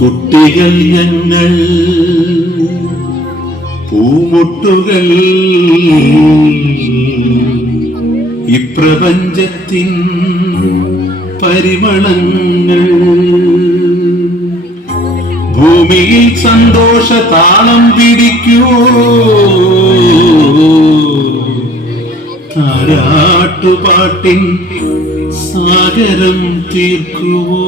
കുട്ടികൾ ഞങ്ങൾ പൂമുട്ടുകൾ. ഇപ്രപഞ്ചത്തിൻ പരിമളങ്ങൾ. ഭൂമിയിൽ സന്തോഷ താളം പിടിക്കൂ. താരാട്ടുപാട്ടിൻ സാഗരം തീർക്കുവോ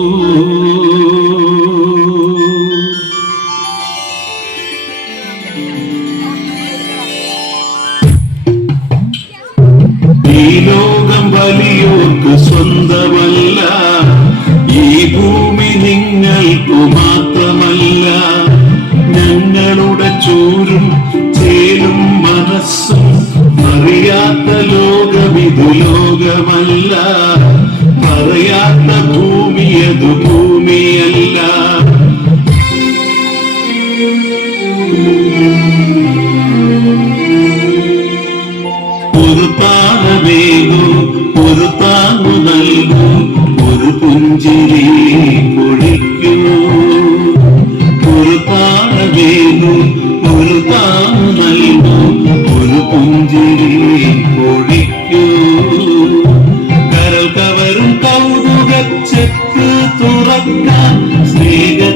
വലിയോർക്ക് സ്വന്തമല്ല. ഈ ഭൂമി നിങ്ങൾക്കു മാത്രമല്ല. ഞങ്ങളുടെ ചോരും ചേലും മനസ്സും അറിയാത്ത ലോകമിതു ലോകമല്ല. പറയാത്ത ഭൂമിയതു ഭൂമിയല്ല. പുഞ്ചിരി പൊഴിക്കൂ ഒരു പാലമേകൂ ഒരു നൽകൂ ഒരു പുഞ്ചിരി പൊഴിക്കൂ കരൽ കവരും കൗതുകച്ചെക്ക് തുറക്കാൻ സ്നേഹത്തിൻ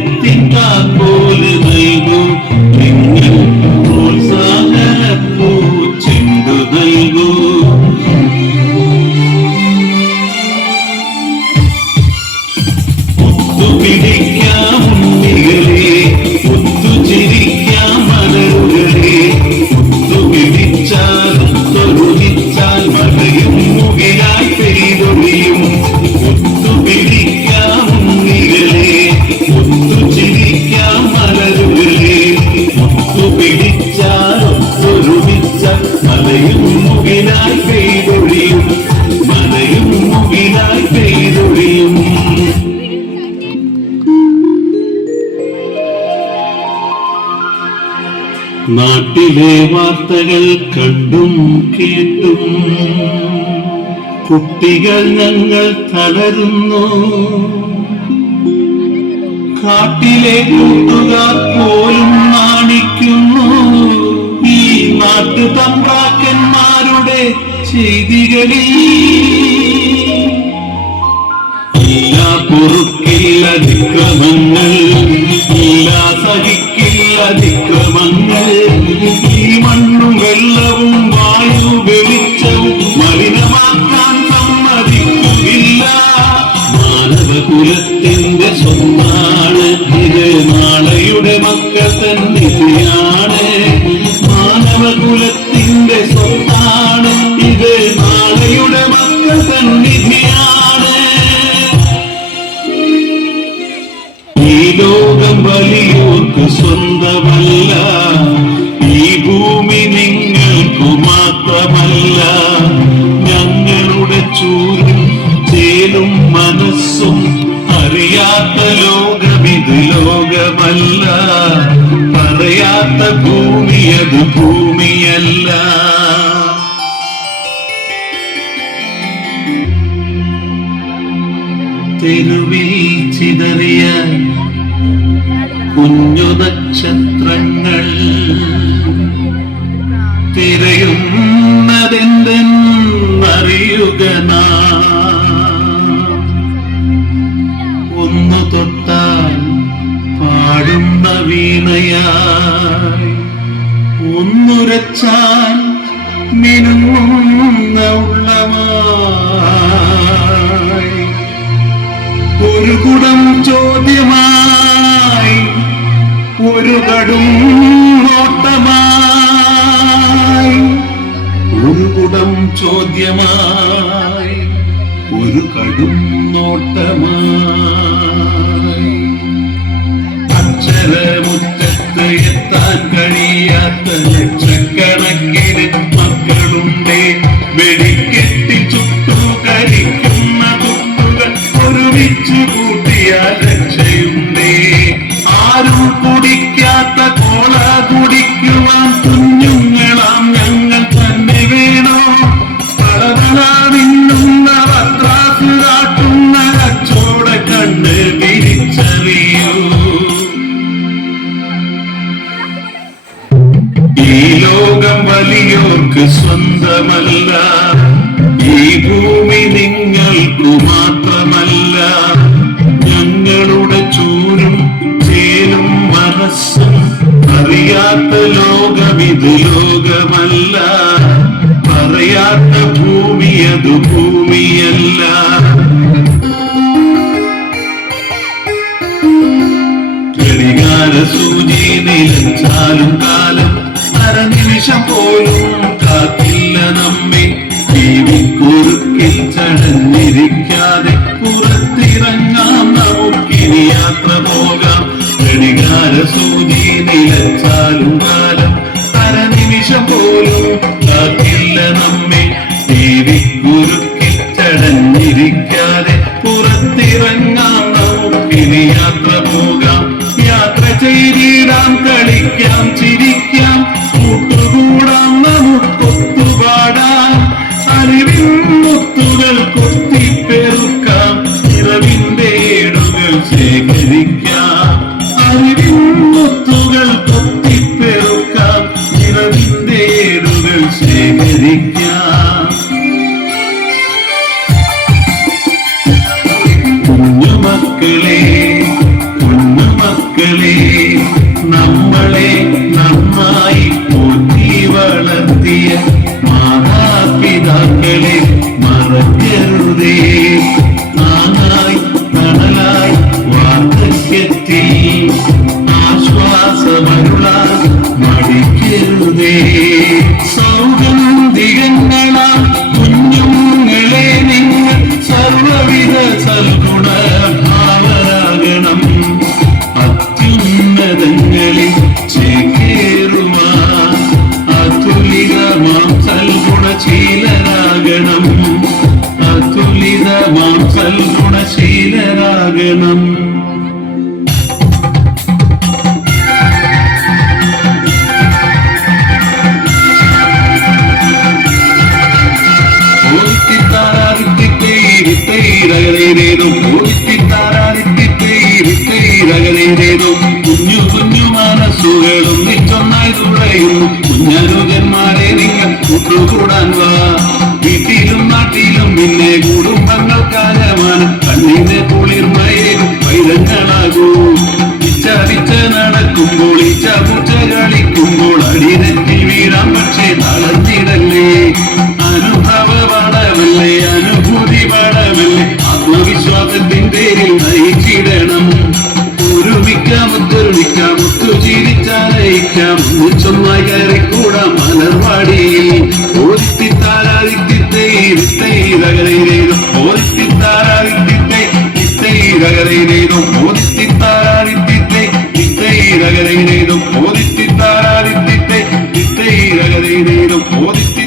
നാട്ടിലെ വാർത്തകൾ കണ്ടും കേട്ടും. കുട്ടികൾ ഞങ്ങൾ തളരുന്നു. കാട്ടിലെ കൂട്ടുകാർ പോലും നാണിക്കുന്നു ഈ നാട്ടു തമ്പാക്കന്മാരുടെ ചെയ്തികളിൽ മാനവകുലത്തിന്റെ സ്വന്താണ് ഇത് നാളെയുടെ മക്കൾ തന്നെയാണ് മാനവ കുലത്തിന്റെ സ്വത്താണ്. ഇത് നാളെയുടെ മക്കൾ തന്നിധിയാണ് ഈ ലോകം വലിയോർക്ക് സ്വന്തമല്ല. ഈ ഭൂമി നിങ്ങൾക്കു മാത്രമല്ല. ഞങ്ങളുടെ ചൂരും ചേലും മനസ്സും അറിയാത്ത ലോകമിത് ലോകമല്ല പറയാത്ത ഭൂമിയത് ഭൂമിയല്ല തെരുവിൽ ചിതറിയ കുഞ്ഞു നക്ഷത്രങ്ങൾ തിരയുന്നതെന്തെന്നറിയുക നാം. പാടുന്ന വീണയായി ഒന്നുരച്ചാൽ മിനുങ്ങുന്ന ഉള്ളമായി. ഒരു കുടം ചോദ്യമായി ഒരു കടും ഒരു കുടം ചോദ്യമായി ഒരു കടും നോട്ടമായി. അക്ഷരമുറ്റത്ത് എത്താൻ കഴിയാത്ത ലക്ഷക്കണക്കിന് നിങ്ങൾക്ക് സ്വന്തമല്ല. ഈ ഭൂമി നിങ്ങൾക്ക് മാത്രമല്ല. ഞങ്ങളുടെ ചൂരും ചേരും മനസ്സും അറിയാത്ത ലോകമിത് ലോകമല്ല. പറയാത്ത ഭൂമി അത് ഭൂമിയല്ല. ഘടികാര സൂചി കാലം കാലം അരനിമിഷം പോലും മുത്തുകൾ പെറുക്കാം നിറവിന്റെ ഏടുകൾ ശേഖരിക്കാം കുഞ്ഞു കുഞ്ഞു മനസ്സുകളും നിച്ചൊന്നായി തുഴയുന്നു കുഞ്ഞനുജന്മാരെ നിങ്ങൾ കൂട്ടുകൂടാൻ വാ. വീട്ടിലും നാട്ടിലും പിന്നെ കുടുംബങ്ങൾ കാലമാണ്. കണ്ണിന്റെ പുളിർമയും പൈതങ്ങളാകൂ ഇച്ചടിച്ച നടക്കുമ്പോൾ ഒത്തുചീരിച്ചാലയിക്കാം ഒന്നിച്ചൊന്നായി കയറിക്കൂടാം മലർവാടിയിൽ ഇത്തേ ഇത്തൈരകരയിലേതും ഓരിത്തിത്താരാദിത്യത്തെ ഓർത്തി ഓരിത്തിത്താരാദിത്യത്തെ ഇത്തൈരകരയിലേതും ഇത്തേ ഇത്തൈരകരയിലേതും ഓരിത്തി